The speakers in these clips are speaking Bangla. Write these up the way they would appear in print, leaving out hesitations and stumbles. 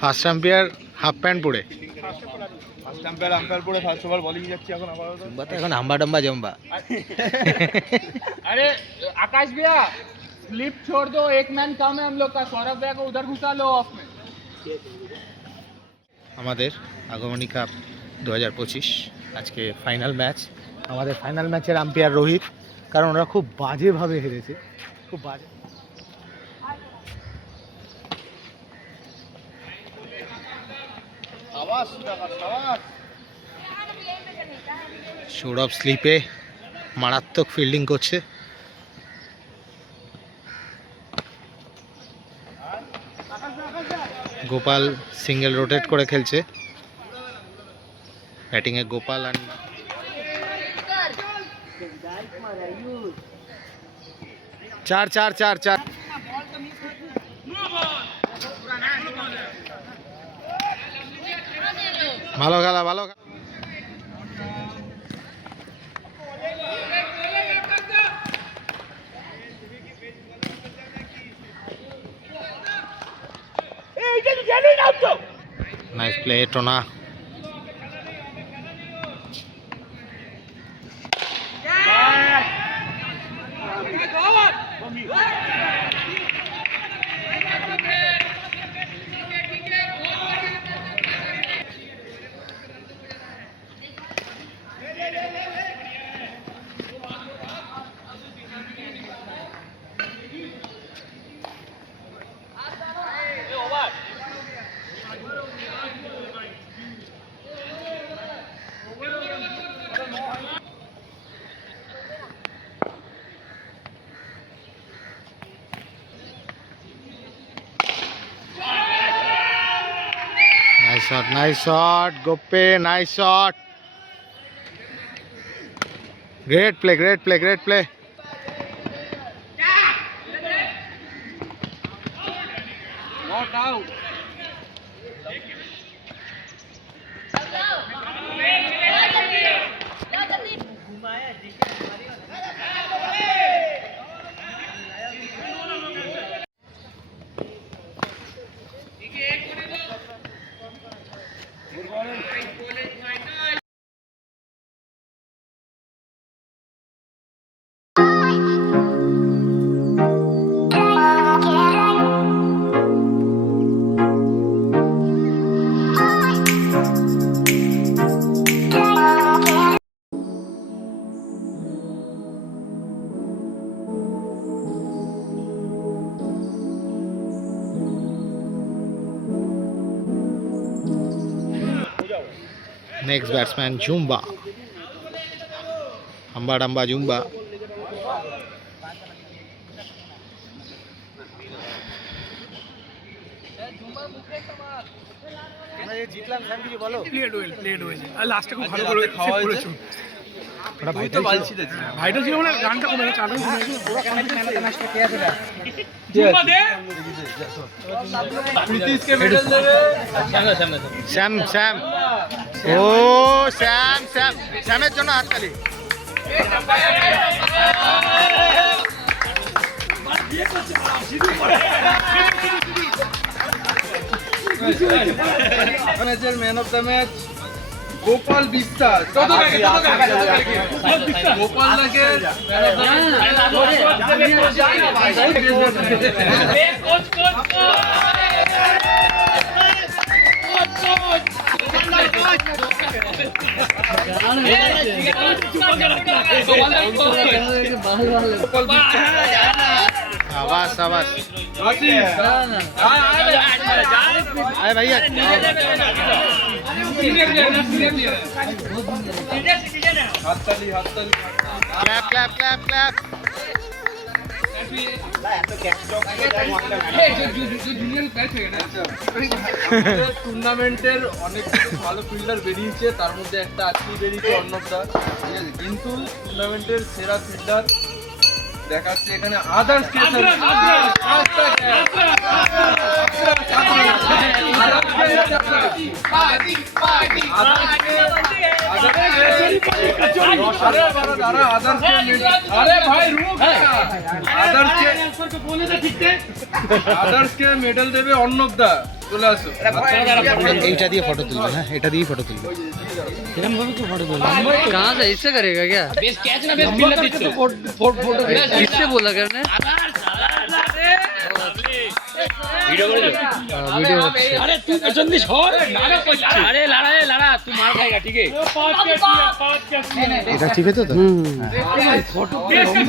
ফার্স্ট আম্পায়ার হাফ প্যান্ট পরে। ফার্স্ট আম্পায়ার পরে ফার্স্ট ওভার বলিং যাচ্ছে এখন আপাতত। এখন হাম্বা ডম্বা জম্বা। अरे आकाश भैया स्लिप छोड़ दो, एक मैन कम है हम लोग का। सौरभ भैया को उधर घुसा लो ऑफ में। আমাদের আগমনী কাপ 2025 আজকে ফাইনাল ম্যাচ। আমাদের ফাইনাল ম্যাচের আম্পায়ার রোহিত, কারণ ওরা খুব বাজেভাবে হেরেছে, খুব বাজে। সৌরভ স্লিপে মারাত্মক ফিল্ডিং করছে। গোপাল সিঙ্গেল রোটেট করে খেলছে। ব্যাটিংয়ে গোপাল আর চার চার চার চার। ভালো খেলা, ভালো খেলা। Nice play Tona. Nice shot, Goppe, nice shot. Great play, great play, great play. Not out. Next batsman Jumba. Hamba Damba Jumba. জিতলাম স্যান্ডউইচ বলো। প্লেড হয়েছে আর লাস্টে খুব ভালো করে খাওয়া হয়েছে। ওটা ভাই তো বালছি দেখছি ভাইটা ছিল মানে গানটা কোন চালু হয়ে গেল পুরো কমপ্লিট ম্যাচটা কে আছে জুম্বা দে প্রীতিশকে মেডেল দেবে সামনে শ্যাম শ্যাম ও শ্যাম শ্যাম শ্যামের জন্য হাততালি। ম্যাচের man of the match Gopal বিশ্বাস। গোপাল লাগে आवाज आवाज अरे भैया हाथताली हाथताली क्लैप क्लैप क्लैप क्लैप। টুর্নামেন্টের অনেক ভালো ফিল্ডার বেরিয়েছে, তার মধ্যে একটা আজকেই বেরিয়েছে অর্ণবদা, ঠিক আছে, কিন্তু টুর্নামেন্টের সেরা ফিল্ডার দেখাচ্ছে এখানে আদার্স আদার্স আদার্সকে মেডেল দেবে অর্ণবদা, চলে আসো। এইটা দিয়ে ফটো তুলবে, হ্যাঁ এটা দিয়ে ফটো তুলবে। कहाँ से इससे करेगा क्या? किससे बोला करने? वीडियो হচ্ছে। अरे तू पसंद नहीं छोड़ अरे लड़ा तू मार खाएगा ठीक है এটা ঠিক আছে তো?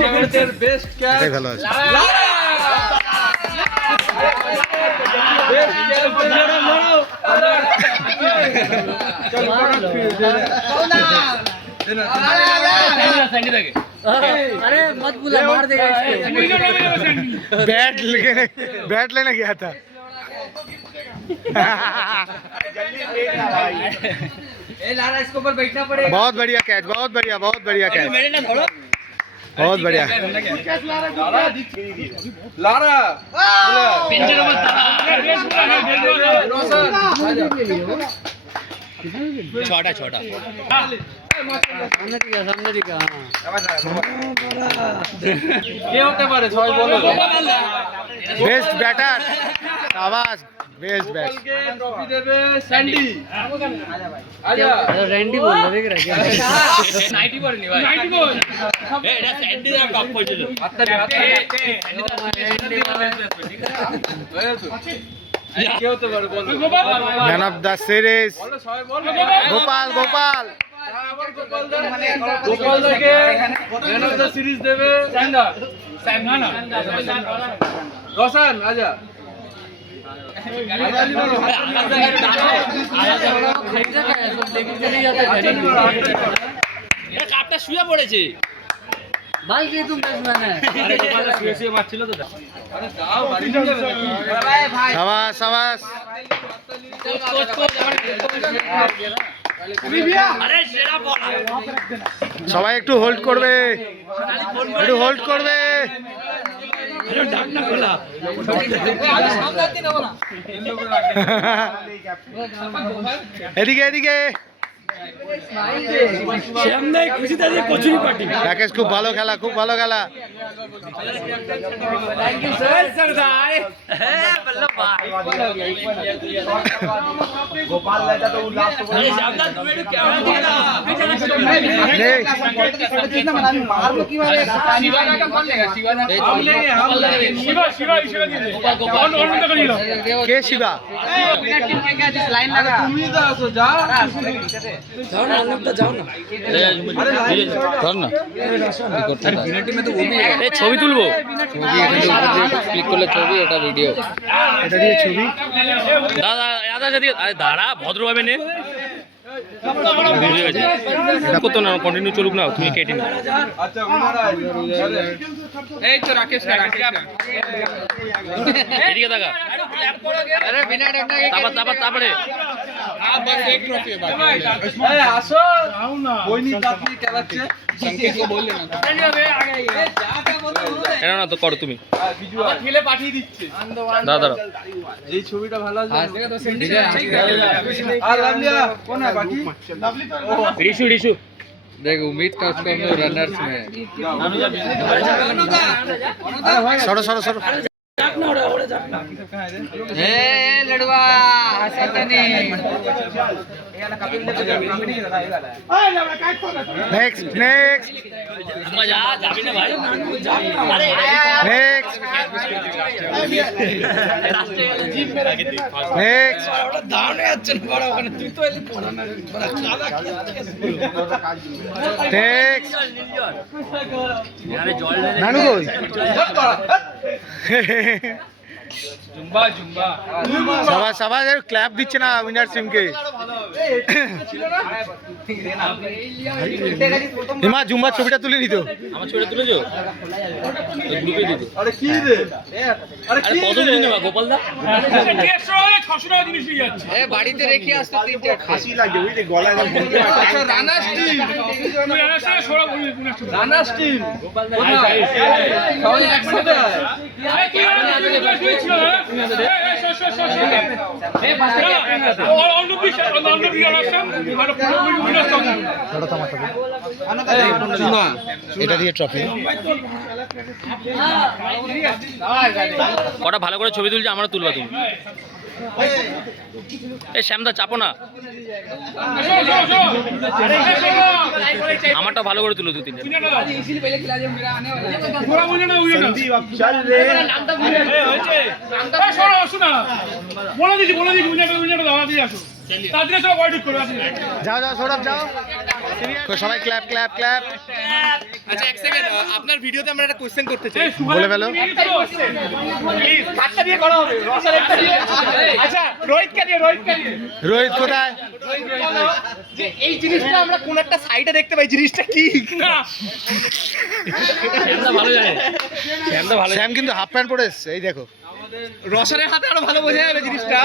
জগতের বেস্ট ক্যাচ এটাই ভালো আছে। अरे मत बुला, मार देगा इसको। बैट लेने गया था। इसके ऊपर बैठना पड़ेगा। बहुत बढ़िया कैच, बहुत बढ़िया, बहुत बढ़िया कैच, बहुत बढ़िया। লারা छोटा छोटा सामने दिखा কে হতে পারে সবাই বলো। बेस्ट बैटर, शाबाश, बेस्ट बैट। বলকে ট্রফি দেবে স্যান্ডি। আজা रैंडी बोल रहा देख रहा क्या? 90 পড়েনি ভাই 90 বল এটা স্যান্ডি দা টপ পড়ছিল হাততালি কে হতে পারে বলো। मैन ऑफ द सीरीज বলো সবাই বলো। गोपाल, गोपाल। আবার গোপালদাকে ম্যান অফ দ্য সিরিজ দেবে রসান। আজা হাততালি মারো, खरीदा क्या है? सब लेके चले जाते हैं। এটা কাপটা শুয়ে পড়েছে भाई ये तुम बैट्समैन है। আরে গোপাল শুয়ে শুয়ে মারছিল তো আরে দাও বাড়ি নিয়ে যাবে নাকি? शाबाश, शाबाश। আরে সেরা বল সবাই একটু হোল্ড করবে, একটু হোল্ড করবে। ঢাকনা খোলা এদিকে, এদিকে। সামনে খুশি থাকে কচুরি পার্টি রাকেশ খুব ভালো খেলা, খুব ভালো খেলা। Thank you sir. Sardar Ballabh Bhai अरे शानदार তুমি একটু ক্যামেরা দিয়ে দাও शिवाना का कौन लेगा? शिवाना हम लेंगे, हम लेंगे। শিবা ইশারা দিয়ে দে গোপাল অন্য টাকা দিলাম কে শিবা? लाइन लगा। তুমি তো আসো, যা। जाओ ना अंदर जाओ ना। আরে লাইন ধর না এই ছবি তুলবো ক্লিক করলে ছবি, এটা ভিডিও এটা দিয়ে ছবি। দাদা আদা যদি আরে দাঁড়া ভদ্রভাবে নে কত না কন্টিনিউ চলুক না, তুমি কেটে না। আচ্ছা ওনারা এই তো রাকেশ এদিকে দেখা अरे बिना डरना के তারপরে এই আসো, বইনি কাপনি খেলাচ্ছে। কেন না তো করো তুমি ভিজুয়াল খেলে পাঠিয়ে দিচ্ছে। দাদা এই ছবিটা ভালো আছে। আর লাভলিয়া কোন है बाकी? রিশু देख उम्मीद का उसको हम लोग रनर्स में है। সরো, সরো, সরো। ए लड़वा हंसता नहीं। नेक्स्ट, नेक्स्ट, মজা যাবি না ভাই আরে नेक्स्ट, नेक्स्ट। नेक्स्ट। नानू কই? জুম্বা সবাই সবাই ক্ল্যাপ দিচ্ছে না উইনার টিমকে। হিমা জুম্বা ছবিটা তুলে নিত। আমার ছবিটা তুলেছো গ্রুপে দিতে আরে কি রে? আরে আরে কি কত রে? দিন নেবা গোপাল দা 150 টাকা জিনিস নিয়ে যাচ্ছে। ए বাড়িতে রেখে আসতো 3-4 খাসি লাগে ওই যে গলায় আচ্ছা রানাস টিম, রানাস টিম সবাই একসাথে ধরো তোমারটা দিই। এটা দিয়ে ট্রফি। কটা ভালো করে ছবি তুলছে, আমরা তুলবা তুমি। এই শ্যামদা চাপো না, আমারটা ভালো করে তুলো 2-3 যাও যাও সৌরভ যাও। সবাই ক্ল্যাপ ক্ল্যাপ ক্ল্যাপ। আচ্ছা এক সেকেন্ড, আপনার ভিডিওতে আমরা একটা কোশ্চেন করতে চাই। বলে ফেলো। প্লিজ কাটটা দিয়ে করা হবে, রসার একটা দিয়ে। আচ্ছা রোহিতকে দিয়ে, রোহিত কোথায়? যে এই জিনিসটা আমরা কোন একটা সাইডে দেখতে পাই, জিনিসটা কি? শ্যামদা ভালো জানে, শ্যামদা ভালো। শ্যাম কিন্তু হাফ প্যান্ট পরে এসছে, এই দেখো। রসারের হাতে আরো ভালো বোঝা যাবে জিনিসটা।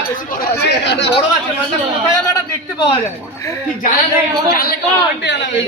বড় আছে, মানে কোথায় যেন এটা দেখতে পাওয়া যায়। ঠিক জানলে কমেন্টে জানাবেন।